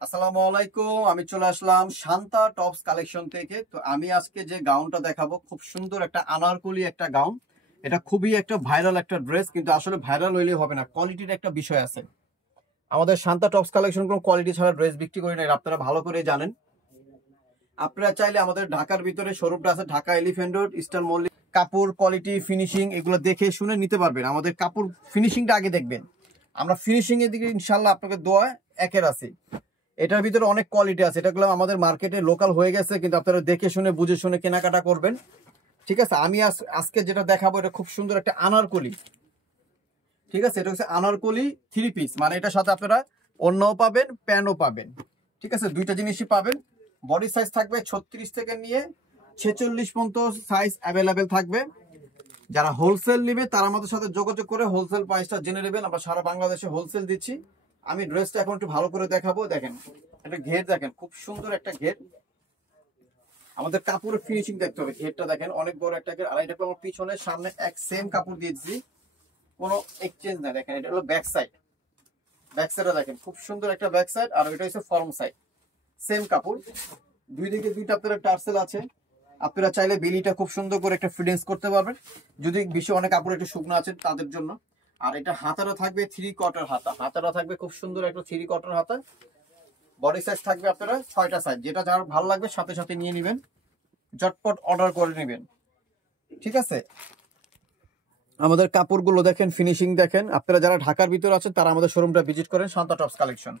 আসসালামু আলাইকুম। আমি চলে আসলাম শান্তা টপস কালেকশন থেকে। তো আমি আজকে যে গাউনটা দেখাবো খুব সুন্দর একটা আনারকলি একটা গাউন। এটা খুবই একটা ভাইরাল একটা ড্রেস, কিন্তু আসলে ভাইরাল হইলে হবে না, কোয়ালিটির একটা বিষয় আছে। আমাদের শান্তা টপস কালেকশন কোনো কোয়ালিটি ছাড়া ড্রেস বিক্রি করি না, আপনারা ভালো করে জানেন। আপনারা চাইলে আমাদের ঢাকার ভিতরে শোরুমটা আছে, Dhaka elephant road, eastern Mallik. কাপড় কোয়ালিটি ফিনিশিং এগুলো দেখে শুনে নিতে পারবেন। আমাদের কাপড় ফিনিশিংটা আগে দেখবেন, আমরা ফিনিশিং এর দিকে ইনশাল্লাহ আপনাকে দোয়া একের আছে। এটার ভিতরে অনেক কোয়ালিটি আছে, এটাগুলো আমাদের মার্কেটে লোকাল হয়ে গেছে, কিন্তু আপনারা দেখে শুনে বুঝে শুনে কেনাকাটা করবেন, ঠিক আছে। আমি আজকে যেটা দেখাবো এটা খুব সুন্দর একটা আনারকলি, ঠিক আছে। এটা হচ্ছে আনারকলি 3 পিস, মানে এটার সাথে আপনারা অন্যও পাবেন, প্যান্টও পাবেন, ঠিক আছে। দুইটা জিনিসই পাবেন। বডি সাইজ থাকবে 36 থেকে নিয়ে 46 পর্যন্ত সাইজ অ্যাভেলেবেল থাকবে। যারা হোলসেল নেবে তারা আমাদের সাথে যোগাযোগ করে হোলসেল প্রাইসটা জেনে নেবেন। আমরা সারা বাংলাদেশে হোলসেল দিচ্ছি। আমি ড্রেসটা এখন একটু ভালো করে দেখাবো। দেখেন একটা ঘের, দেখেন খুব সুন্দর একটা ঘের। আমাদের কাপড়ের ফিনিশিং দেখতে হবে। ঘেরটা দেখেন অনেক বড় একটা ঘের, আর এটা আমার পিছনে সামনে এক সেম কাপড় দিয়েছি, কোনো এক্সচেঞ্জ না। দেখেন এটা হলো ব্যাক সাইড, ব্যাক সাইডটা দেখেন খুব সুন্দর একটা ব্যাক সাইড, আর এটা হচ্ছে ফরম সাইড, সেম কাপড়। দুই দিকে দুইটা আপনারা টার্সেল আছে। আপনারা চাইলে বেলিটা খুব সুন্দর করে একটা ফিডেন্স করতে পারবেন, যদি বেশি অনেক কাপড় একটু শুকনো আছে তাদের জন্য। আর এটা হাতাটা থাকবে 3 কোয়ার্টার হাতা, হাতাটা থাকবে খুব সুন্দর একটা 3 কোয়ার্টার হাতা। বডি সাইজ থাকবে আপনারা 6টা সাইজ, যেটা যার ভালো লাগবে সাথে সাথে নিয়ে নেবেন, ঝটপট অর্ডার করে নেবেন, ঠিক আছে। আমাদের কাপড়গুলো দেখেন, ফিনিশিং দেখেন। আপনারা যারা ঢাকার ভিতরে আছেন তারা আমাদের শোরুমটা ভিজিট করেন, শান্তা টপস কালেকশন।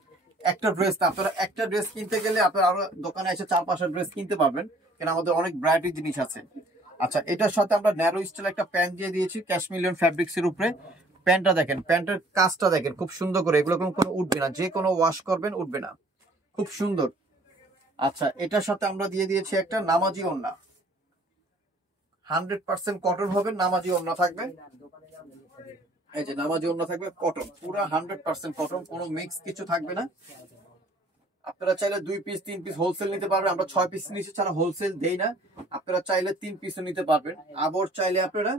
একটা ড্রেস না, আপনারা একটা ড্রেস কিনতে গেলে আপনারা আরো দোকানে এসে 4-5টা ড্রেস কিনতে পারবেন, কারণ আমাদের অনেক ভ্যারাইটি জিনিস আছে। আচ্ছা, এটার সাথে আমরা ন্যারো স্টাইল একটা প্যান্ট দিয়ে দিয়েছি ক্যাশমিলিয়ন ফ্যাব্রিক্স এর উপরে। প্যান্টটা দেখেন, প্যান্টের কাজটা দেখেন খুব সুন্দর করে, এগুলো কোনো উঠবে না, যে কোনো ওয়াশ করবেন উঠবে না, খুব সুন্দর। আচ্ছা, এটার সাথে আমরা দিয়ে দিয়েছি একটা নামাজি ওড়না, 100% কটন হবে, নামাজি ওড়না থাকবে। এই যে নামাজি ওড়না থাকবে কটন, পুরো 100% কটন, কোনো মিক্স কিছু থাকবে না। আপনারা চাইলে 2 পিস 3 পিস হোলসেল নিতে পারবেন, আমরা 6 পিস নিচে ছাড়া হোলসেল দেই না। আপনারা চাইলে 3 পিসও নিতে পারবেন, আবার চাইলে আপনারা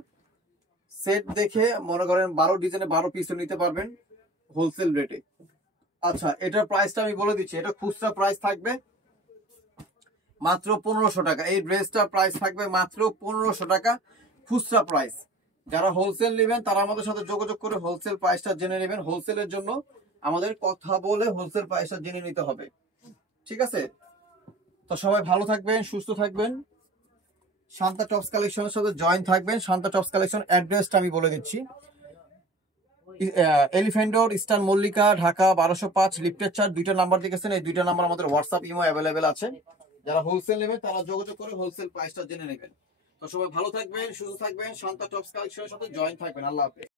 সেট দেখে মনে করেন 12 ডিজাইনে 12 পিসও নিতে পারবেন হোলসেল রেটে। আচ্ছা, এটার প্রাইসটা আমি বলে দিচ্ছি। এটা খুচরা প্রাইস থাকবে মাত্র 1500 টাকা। এই ড্রেসটার প্রাইস থাকবে মাত্র 1500 টাকা খুচরা প্রাইস। যারা হোলসেল নেবেন তারা আমাদের সাথে যোগাযোগ করে হোলসেল প্রাইসটা জেনে নেবেন। হোলসেলের জন্য আমাদের কথা বলে হোলসেল প্রাইসটা জেনে নিতে হবে, ঠিক আছে। তো সবাই ভালো থাকবেন, সুস্থ থাকবেন, শান্তা টপস কালেকশনের সাথে জয়েন থাকবেন। শান্তা টপস কালেকশন অ্যাড্রেসটা আমি বলে দিচ্ছি। Elephant road, eastern Mallika, Dhaka 1205, লিফটের 4। দুইটা নাম্বার দেখেছেন, এই দুইটা নাম্বার আমাদের হোয়াটসঅ্যাপ ইমো অ্যাভেলেবেল আছে। যারা হোলসেল নেবেন তারা যোগাযোগ করে হোলসেল প্রাইসটা জেনে নেবেন। তো সবাই ভালো থাকবেন, সুস্থ থাকবেন, শান্তা টপস কালেকশনের সাথে জয়েন থাকবেন। আল্লাহ হাফেজ।